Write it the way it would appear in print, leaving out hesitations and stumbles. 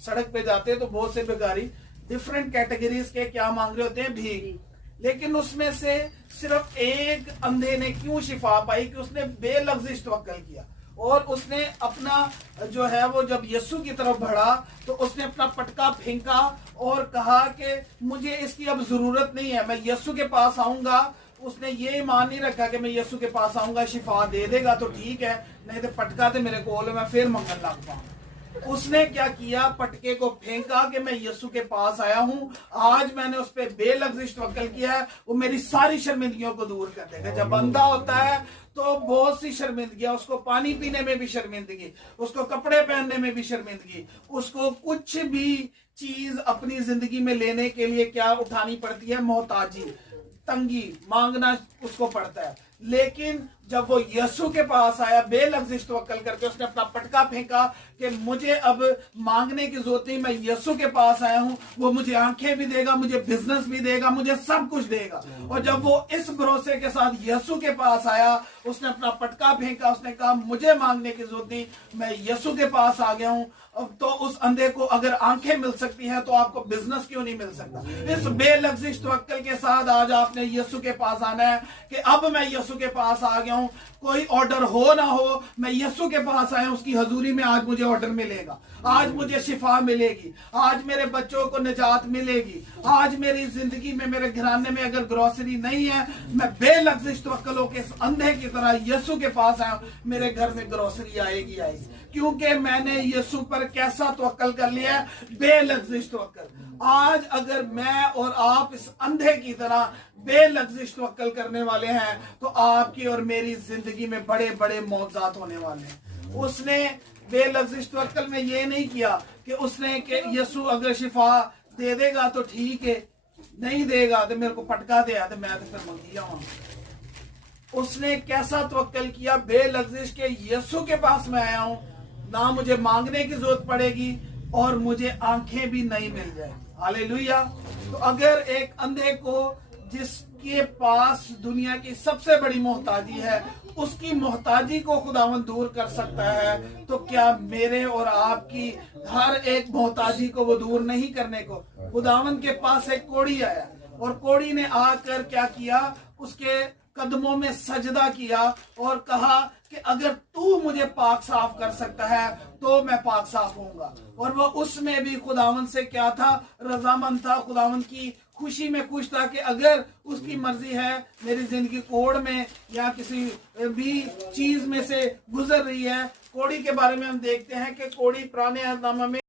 सड़क पे जाते हैं तो बहुत से भिखारी डिफरेंट कैटेगरीज के क्या मांग रहे होते हैं, भीख। लेकिन उसमें से सिर्फ एक अंधे ने क्यों शिफा पाई कि उसने बेलफ्ज़ तवक्कल किया और उसने अपना जो है वो जब यीशु की तरफ बढ़ा तो उसने अपना पटका फेंका और कहा कि मुझे इसकी अब जरूरत नहीं है, मैं यीशु के पास आऊंगा। उसने ये ईमान नहीं रखा कि मैं यीशु के पास आऊंगा, शिफा दे देगा तो ठीक है, नहीं तो पटका तो मेरे को मैं फिर मंगन लग पाऊंगा। उसने क्या किया, पटके को फेंका कि मैं यीशु के पास आया हूं, आज मैंने उस पर बेलफ्ज़ तवक्कल किया है, वो मेरी सारी शर्मिंदगियों को दूर कर देगा। जब बंदा होता है तो बहुत सी शर्मिंदगियां, उसको पानी पीने में भी शर्मिंदगी, उसको कपड़े पहनने में भी शर्मिंदगी, उसको कुछ भी चीज अपनी जिंदगी में लेने के लिए क्या उठानी पड़ती है, मोहताजी, तंगी, मांगना उसको पड़ता है। लेकिन जब वो यीशु के पास आया बेलफ्ज़ तवक्कल करके, उसने अपना पटका फेंका कि मुझे अब मांगने की जरूरत नहीं, मैं यीशु के पास आया हूं, वो मुझे आंखें भी देगा, मुझे बिजनेस भी देगा, मुझे सब कुछ देगा। और जब वो इस भरोसे के साथ यीशु के पास आया, उसने अपना पटका फेंका, उसने कहा मुझे मांगने की जरूरत नहीं, मैं यीशु के पास आ गया हूं। अब तो उस अंधे को अगर आंखें मिल सकती हैं तो आपको बिजनेस क्यों नहीं मिल सकता? इस बेलफ्ज़ तवक्कल के साथ आज आपने यीशु के पास आना है कि अब मैं यीशु के पास आ गया हूं, कोई ऑर्डर हो ना हो, मैं यीशु के पास आया, उसकी हजूरी में आज मुझे ऑर्डर मिलेगा, आज मुझे शिफा मिलेगी, आज मेरे बच्चों को निजात मिलेगी, आज मेरी जिंदगी में, मेरे घराने में अगर ग्रोसरी नहीं है, मैं बेलफ्ज़ तवक्कल के अंधे की तरह यीशु के पास आया, मेरे घर में ग्रोसरी आएगी आएगी, क्योंकि मैंने यीशु पर कैसा तवक्कल कर लिया है, बेलफ्ज़ तवक्कल। आज अगर मैं और आप इस अंधे की तरह बेलफ्ज़ तवक्कल करने वाले हैं तो आपकी और मेरी जिंदगी में बड़े बड़े मौज़ात होने वाले हैं। उसने बेलफ्ज़ तवक्कल में ये नहीं किया कि उसने कि यीशु अगर शिफा दे देगा तो ठीक है, नहीं देगा तो मेरे को पटका दे तो मैं तो फिर मंगिया हूं। उसने कैसा तवक्कल किया, बेलफ्ज़ के यीशु के पास मैं आया हूं, ना मुझे मांगने की जरूरत पड़ेगी और मुझे आंखें भी नहीं मिल जाए। हालेलुया। तो अगर एक अंधे को जिसके पास दुनिया की सबसे बड़ी मोहताजी है, उसकी मोहताजी को खुदावंद दूर कर सकता है, तो क्या मेरे और आपकी हर एक मोहताजी को वो दूर नहीं करने को? खुदावंद के पास एक कोढ़ी आया और कोढ़ी ने आकर क्या किया, उसके कदमों में सजदा किया और कहा कि अगर तू मुझे पाक साफ कर सकता है तो मैं पाक साफ होऊंगा। और वो उसमें भी खुदावंद से क्या था, रजामंद था, खुदावंद की खुशी में खुश था कि अगर उसकी मर्जी है मेरी जिंदगी कोढ़ में या किसी भी चीज में से गुजर रही है। कोढ़ी के बारे में हम देखते हैं कि कोढ़ी पुराने अहदनामा में